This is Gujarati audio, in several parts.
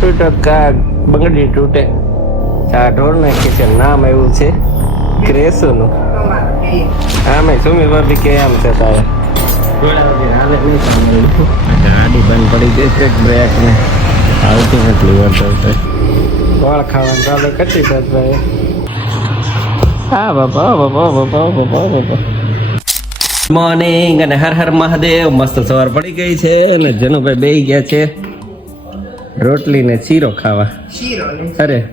તૂટો કા બંગડી તૂટે. આ ઢોર નાખી છે નામ આવ્યું છે ક્રેસોનું. આમે સુમી ભાભી કે આમ છે તારે ગાડી બંધ પડી ગઈ છે બ્રેક ને આવતી નથી વર્તવશે ગોળ ખાવાનું ચાલે કરી થશે ભાઈ. હા બાપા બાપા બાપા બાપા બાપા. મોર્નિંગ અને હર હર મહાદેવ. મસ્ત સવાર પડી ગઈ છે અને જનુભાઈ બેહી ગયા છે. રોટલી ને શીરો ખાવા. અરે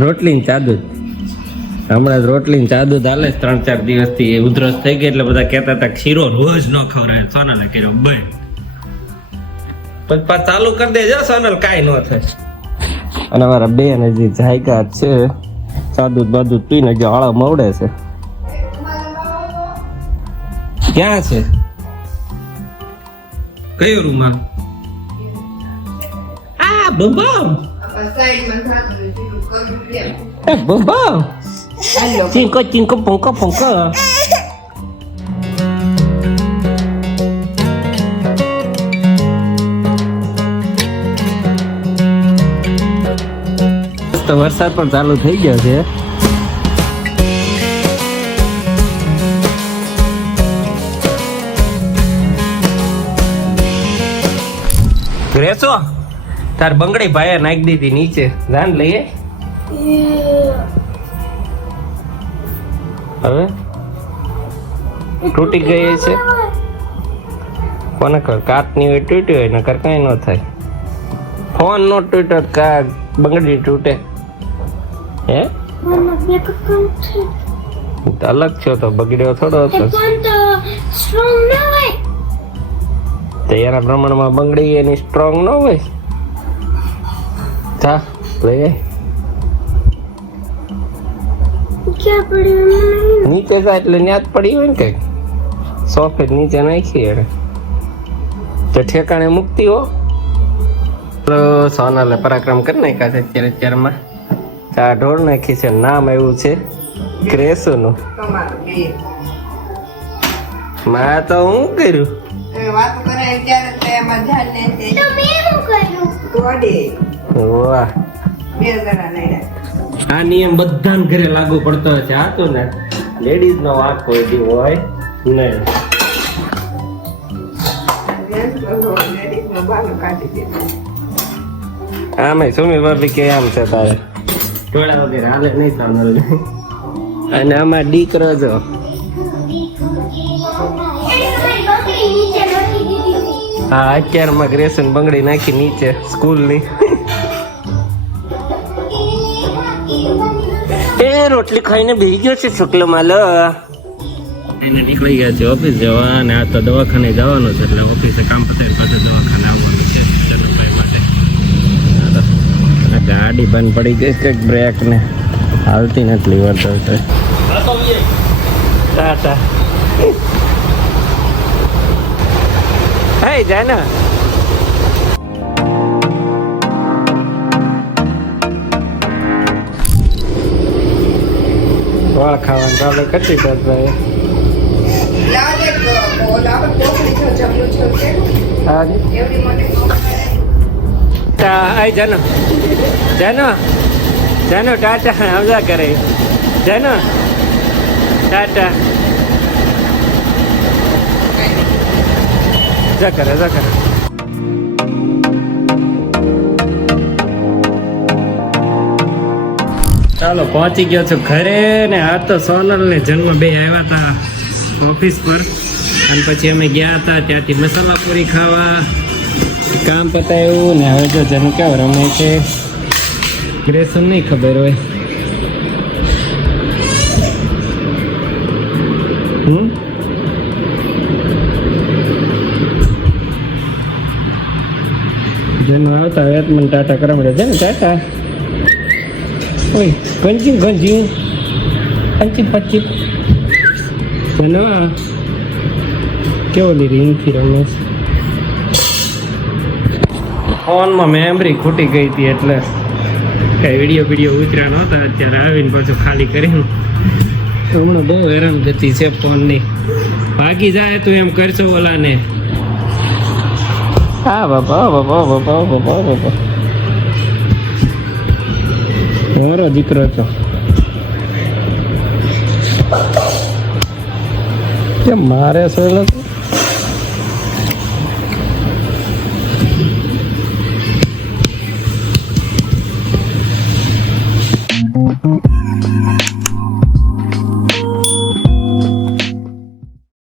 રોટલી ને ચાદુ હમણાં રોટલી ને ચાદુ હાલે ત્રણ ચાર દિવસથી એ ઉધરસ થઈ ગઈ એટલે બધા કહેતા હતા શીરો રોજ ન ખવડાય. સોનલે કર્યો બંધ પપ્પા ચાલુ કરી દેજો સોનલ કાંઈ ન થાય. અને અમારા બેન હજી જાયકા છે. સાદું બાદું પીને જે આળા મવડે છે. ક્યાં છે? કયું રૂમમાં? આ બબામ એ બબામ ચીંકો ચીંકો પંકો પંકો તો વરસાદ પણ ચાલુ થઈ ગયો છે રેસો તાર બંગડી ભાઈએ નાખી દીધી નીચે. જાન લઈએ. હવે? તૂટી ગઈ છે કોને કર કાચની હોય તૂટી હોય નકર કાંઈ ન થાય. ફોન નો તૂટ્યો કા બંગડી તૂટે. હે? તો અલગ છો તો બગડ્યો થોડો હતો. તો એના પ્રમાણમાં બંગડી એની સ્ટ્રોંગ ન હોય. જા લઈ આય. નીચે જા એટલે ન્યાત પડી હોય ને કંઈક. સોફેટ નીચે નાખી એને. તો ઠેકાણે મુક્તિ હો. સોનાલે પરાક્રમ કરી નાખ્યા છે અત્યારે અત્યારમાં. ચા ઢોળ નાખી છે નામ એવું છે ક્રેસોનું. માં તો હું કર્યું? વાહ આ નિયમ બધાને ઘરે લાગુ પડતો છે. આ તો ને લેડીઝ નો વાક કોઈ દી હોય નહીં આમે સુમી ભાભી કે આમ છે તારે. ટોળા વગેરે હાલે નહીં સાંભળ અને આમાં દીકરો જો. હા, અત્યારમાં ગ્રેસન બંગડી નાખી નીચે, સ્કૂલની. રોટલી ખાઈને બેસી ગયો છે શુક્લ માલ. એને નીકળી ગયા છે ઓફિસ જવા અને આ તો દવાખાને જવાનું છે એટલે ઓફિસે કામ પતાવી પાછું દવાખાને આવવાનું છે ચંદ્રભાઈ માટે. ગાડી બંધ પડી ગઈ છે બ્રેક ને હાલતી નથી લીવર ટાટા. હે જાના વાળ ખાવાનું આપણે કચી દીધા ભાઈ. જનો. જનો. જાનો ટાટા આવજા કરે. જનો. ટાટા. જા કરે જા કરે. ચાલો, પહોંચી ગયો છું ઘરે ને આ તો સોલર ને જન્મ બે આવ્યા હતા ઓફિસ પર. અને પછી અમે ગયા હતા ત્યાંથી મસાલા પૂરી ખાવા, કામ પતાવ્યું ને હવે જો જન્મ કેવો રમે છે ગ્રેસન નહીં ખબર હોય. હમ? જન્મ આવતા વેતમન મને ટાટા કરાવડે છે ને ટાટા? ઓય ganjing. ગંજી પંચી Ano ah? કેવો લીધી રમેશ ફોનમાં મેમરી ખૂટી ગઈ હતી એટલે કઈ વીડિયો વીડિયો ઉતર્યા નહોતા. અત્યારે આવીને પાછું ખાલી કરીને હમણાં બહુ હેરાન ગતિ છે ફોનની. ભાગી જાય તું એમ કરશો ઓલાને. હા બાપા બાપા બાપા બાપા બાપા. મારો દીકરો હતો મારે સોયલો